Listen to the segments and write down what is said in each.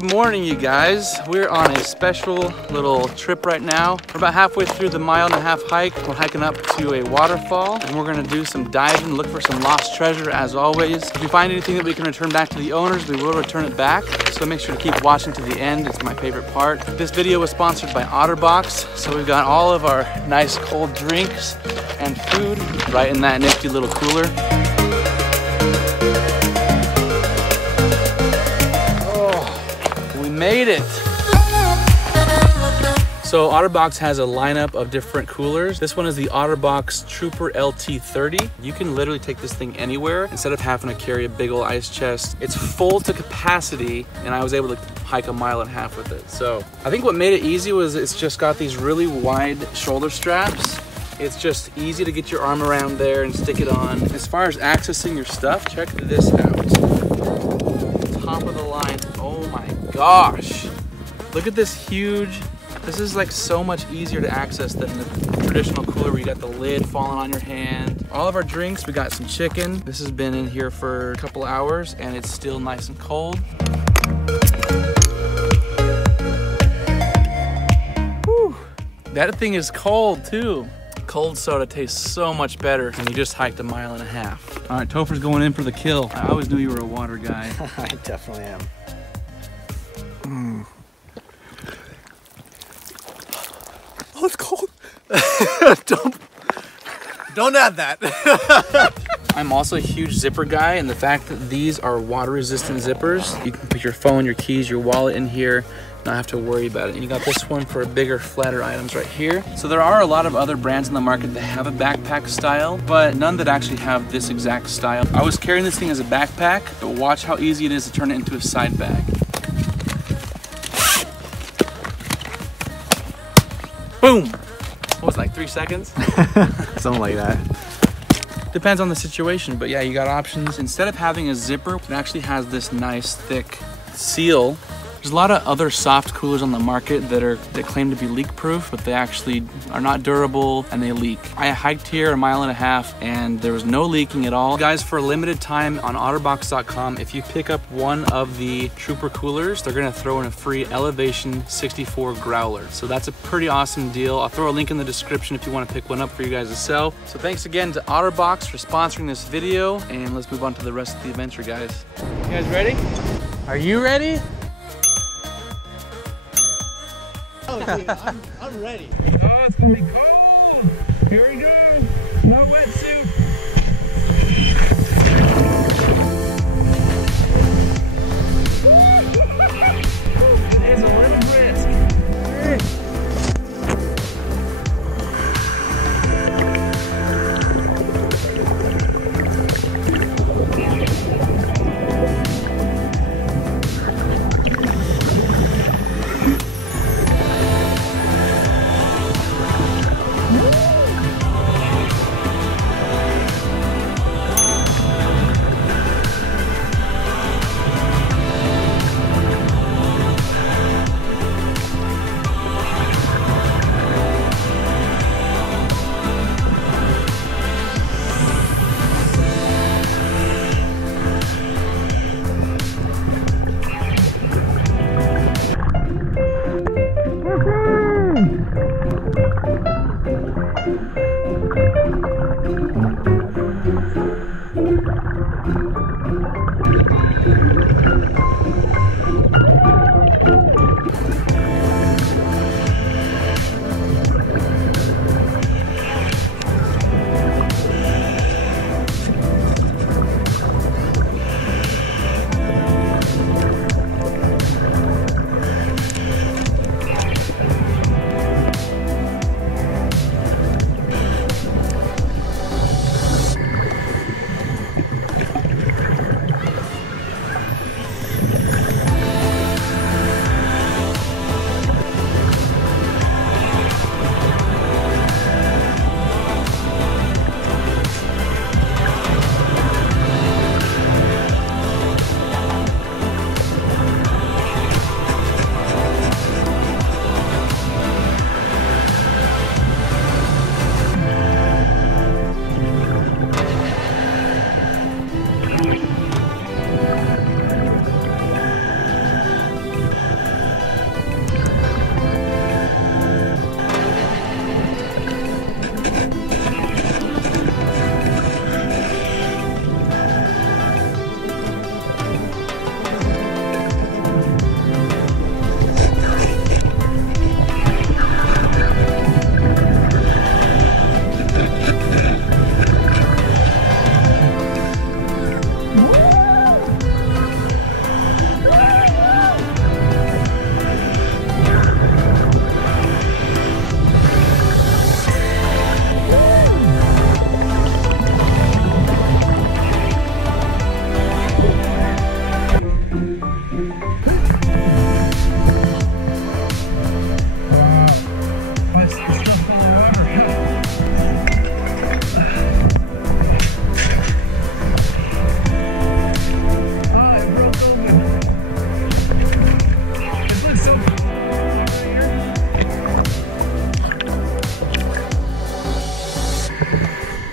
Good morning, you guys. We're on a special little trip right now. We're about halfway through the 1.5-mile hike. We're hiking up to a waterfall and we're gonna do some diving, look for some lost treasure as always. If we find anything that we can return back to the owners, we will return it back. So make sure to keep watching to the end. It's my favorite part. This video was sponsored by OtterBox. So we've got all of our nice cold drinks and food right in that nifty little cooler. Made it. So OtterBox has a lineup of different coolers. This one is the OtterBox Trooper LT30. You can literally take this thing anywhere instead of having to carry a big old ice chest. It's full to capacity and I was able to hike 1.5 miles with it. So I think what made it easy was it's just got these really wide shoulder straps. It's just easy to get your arm around there and stick it on. As far as accessing your stuff, check this out. Top of the line. Oh my gosh, look at this huge, this is like so much easier to access than the traditional cooler where you got the lid falling on your hand. All of our drinks, we got some chicken. This has been in here for a couple hours and it's still nice and cold. Whew. That thing is cold too. Cold soda tastes so much better and you just hiked 1.5 miles. All right, Topher's going in for the kill. I always knew you were a water guy. I definitely am. Oh, it's cold. Don't add that. I'm also a huge zipper guy, and the fact that these are water resistant zippers, you can put your phone, your keys, your wallet in here, not have to worry about it. And you got this one for bigger, flatter items right here. So there are a lot of other brands in the market that have a backpack style, but none that actually have this exact style. I was carrying this thing as a backpack, but watch how easy it is to turn it into a side bag. Boom! What was it, like 3 seconds? Something like that. Depends on the situation, but yeah, you got options. Instead of having a zipper, it actually has this nice thick seal. There's a lot of other soft coolers on the market that claim to be leak proof, but they actually are not durable and they leak. I hiked here 1.5 miles and there was no leaking at all. Guys, for a limited time on OtterBox.com, if you pick up one of the Trooper coolers, they're gonna throw in a free Elevation 64 growler. So that's a pretty awesome deal. I'll throw a link in the description if you wanna pick one up for you guys to sell. So thanks again to OtterBox for sponsoring this video, and let's move on to the rest of the adventure, guys. You guys ready? Are you ready? I'm ready. Oh, it's gonna be cold. Here we go. No wetsuit. It's a little brisk.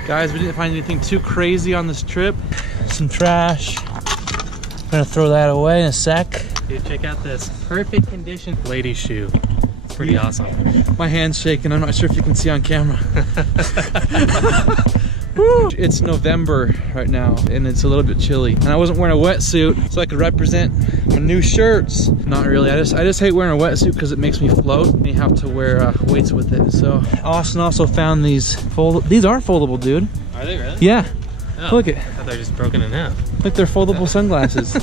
Guys, we didn't find anything too crazy on this trip. Some trash. I'm gonna throw that away in a sec. Dude, check out this perfect condition lady shoe. It's pretty awesome. My hand's shaking. I'm not sure if you can see on camera. Woo. It's November right now, and it's a little bit chilly. And I wasn't wearing a wetsuit, so I could represent my new shirts. Not really. I just hate wearing a wetsuit because it makes me float, and you have to wear weights with it. So Austin also found these. These are foldable, dude. Are they really? Yeah. Oh, look it. I thought they're just broken in half. Look, they're foldable sunglasses.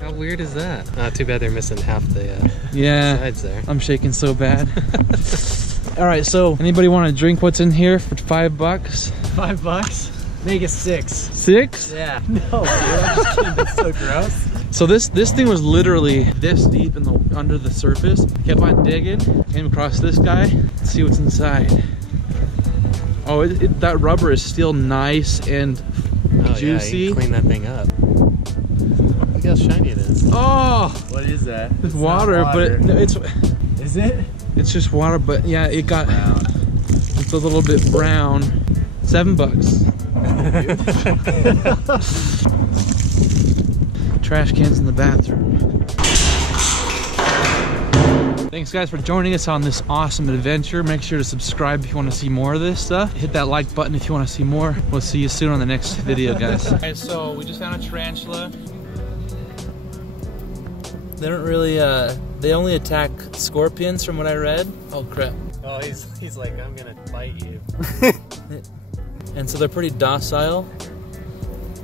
How weird is that? Too bad they're missing half the yeah. sides there. I'm shaking so bad. All right, so anybody want to drink what's in here for $5? $5? Make it 6. 6? Yeah. No, dude, I'm just kidding. That's so gross. So this thing was literally this deep in the under the surface. Kept on digging, came across this guy. Let's see what's inside. Oh, that rubber is still nice and juicy. Yeah, you can clean that thing up. Look how shiny it is. Oh, What is that? it's water, but it's Is it? it's just water. But yeah, it got Brown. it's a little bit brown. $7. Trash cans in the bathroom. Thanks guys for joining us on this awesome adventure. Make sure to subscribe if you want to see more of this stuff. Hit that like button if you want to see more. We'll see you soon on the next video, guys. Alright, so we just found a tarantula. They don't really, they only attack scorpions from what I read. Oh crap. Oh, he's like, I'm gonna bite you. And so they're pretty docile.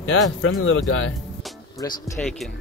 Yeah, friendly little guy. Risk taken.